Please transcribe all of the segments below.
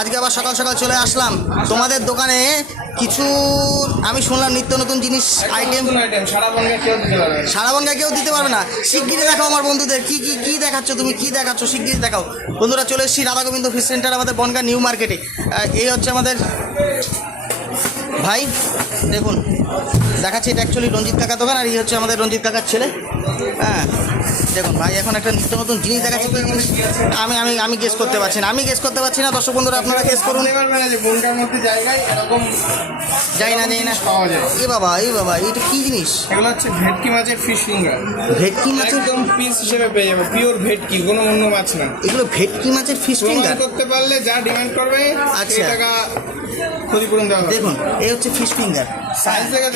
আজকে আবার সকাল সকাল চলে আসলাম তোমাদের দোকানে। কিছু আমি শুনলাম নিত্য নতুন জিনিস আইটেম সারা বনগায় কেউ দিতে পারবে না। শিগগিরই দেখাও আমার বন্ধুদের কি কি কি দেখাচ্ছ, তুমি কি দেখাচ্ছ শিগগিরই দেখাও। বন্ধুরা চলে এসেছি রাধা গোবিন্দ ফিশ সেন্টার আমাদের বনগাঁ নিউ মার্কেটে। এই হচ্ছে আমাদের ভাই, দেখুন দেখাচ্ছি, এটা অ্যাকচুয়ালি রঞ্জিত কাকার দোকান, আর এই হচ্ছে আমাদের রঞ্জিত কাকার ছেলে। হ্যাঁ দেখুন ভাই এখন একটা নিত্য নতুন জিনিস দেখাচ্ছি। কি জিনিস আমি আমি আমি গেস করতে পারছি না, দর্শক বন্ধুরা আপনারা গেস করুন। যাই না পাওয়া যায়। এ বাবা এটা কি জিনিস? এগুলো হচ্ছে ভেটকি মাছের ফিশ ফিঙ্গার। ভেটকি মাছের একদম পিস হিসেবে পেয়ে যাবে, পিওর ভেটকি, কোনো অন্য মাছ না। এগুলো ভেটকি মাছের ফিশ ফিঙ্গার করতে পারলে যা ডিমান্ড করবে আচ্ছা টাকা ক্ষতিপূরণ দেওয়া হবে। দেখুন এই হচ্ছে ফিশ ফিঙ্গার।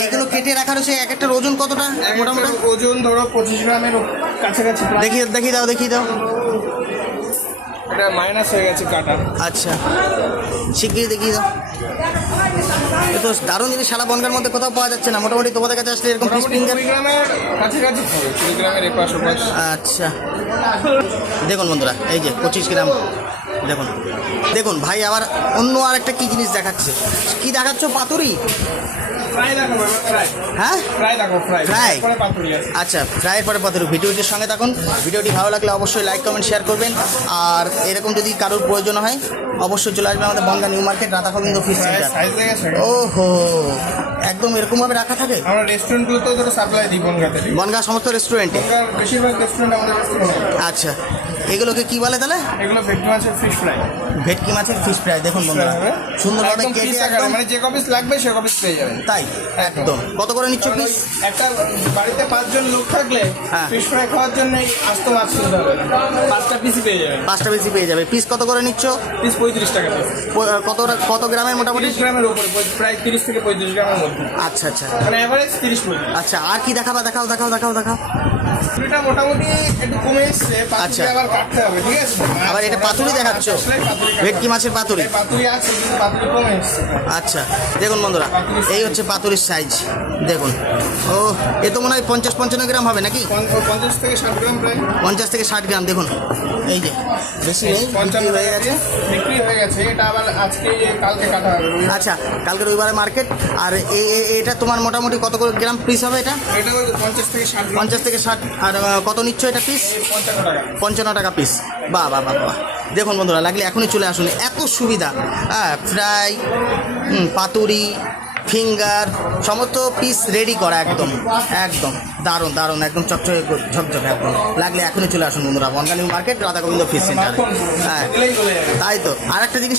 এগুলো কেটে রাখার হচ্ছে এক একটা ওজন কতটা মোটামুটি? ওজন ধরো 25 গ্রামের কাছাকাছি। দেখিয়ে দাও। এটা মাইনাস হয়ে গেছে কাটা। আচ্ছা শিগগিরই দেখিয়ে দাও। এ তো দারুণ জিনিস, সারা বনগাঁর মধ্যে কোথাও পাওয়া যাচ্ছে না। মোটামুটি তোমাদের কাছে আসলে এরকম ফিশ ফিঙ্গার 20 গ্রামের কাছাকাছি হবে, 20 গ্রামের এপাশ ওপাশ। আচ্ছা দেখুন বন্ধুরা, এই যে 25 গ্রাম। দেখুন ভাই আবার অন্য আর একটা কি জিনিস দেখাচ্ছে। কি দেখাচ্ছ? পাতুরি? হ্যাঁ ফ্রাই। আচ্ছা ফ্রাইয়ের পরে পাতুরি। ভিডিওটির সঙ্গে থাকুন। ভিডিওটি ভালো লাগলে অবশ্যই লাইক কমেন্ট শেয়ার করবেন। আর এরকম যদি কারোর প্রয়োজন হয় অবশ্যই চলে আসবে আমাদের Bongaon new market Radha Gobinda fish centre. ওহো একদম এরকমভাবে রাখা থাকে। আমরা রেস্টুরেন্টগুলোতেও ধরো সাপ্লাই দিই বনগাঁতে। বনগাঁ সমস্ত রেস্টুরেন্টে? বেশিরভাগ রেস্টুরেন্ট আমাদের আচ্ছা এগুলোকে কি বলে তাহলে? এগুলো ভেটকি মাছের ফিশ ফ্রাই। ভেটকি মাছের ফিশ ফ্রাই। দেখুন বন্ধুরা সুন্দরভাবে কেটে একদম, মানে যে কপিস লাগবে সে কপিস পেয়ে যাবেন। তাই একদম। কত করে নিচ্ছ পিস? একটা বাড়িতে 5 জন লোক থাকলে হ্যাঁ ফিশ ফ্রাই খাওয়ার জন্য আস্ত মাছ কিনতে হবে, 5টা পিসই পেয়ে যাবেন। 5টা পিসই পেয়ে যাবে। পিস কত করে নিচ্ছ? পিস 35 টাকা পিস। কত গ্রামের মোটামুটি? 30 গ্রামের উপরে, প্রায় 30 থেকে 35 গ্রামের মধ্যে। আচ্ছা মানে এভারেজ 30 পড়বে। আচ্ছা আর কি দেখাও। এটা মোটামুটি একটু কমে এসছে, আচ্ছা। পাতুরি আবার কাটতে হবে, ঠিক আছে? আবার এটা পাতুরি দেখাচ্ছ? ভেটকি মাছের পাতুরি? পাতুরি আছে কিন্তু পাতুরি কমে এসছে। আচ্ছা দেখুন বন্ধুরা এই হচ্ছে পাতুরির সাইজ। দেখুন ও এ তো মনে হয় 50-55 গ্রাম হবে নাকি? 50 থেকে 60 গ্রাম প্রায়। 50 থেকে 60 গ্রাম। দেখুন এই যে বেশি নেই, 55 হয়ে গেছে। বিক্রি হয়ে গেছে। এটা আবার আজকে কালকে কাটা হবে। আচ্ছা কালকে রবিবারে মার্কেট। আর এটা তোমার মোটামুটি কত করে গ্রাম পিস হবে এটা? এটা 50 থেকে 60 গ্রাম। 50 থেকে 60। আর কত নিচ্ছ এটা পিস? 55 টাকা। 55 টাকা পিস। বাহ। দেখুন বন্ধুরা লাগলে এখনই চলে আসুন, এত সুবিধা। হ্যাঁ ফ্রাই, পাতুরি, ফিঙ্গার সমস্ত পিস রেডি করা একদম দারুণ একদম চকচকে ঝকঝকে একদম। লাগলে এখনই চলে আসুন বন্ধুরা Bongaon new market Radha Gobinda fish centre. হ্যাঁ তাই তো। আর একটা জিনিস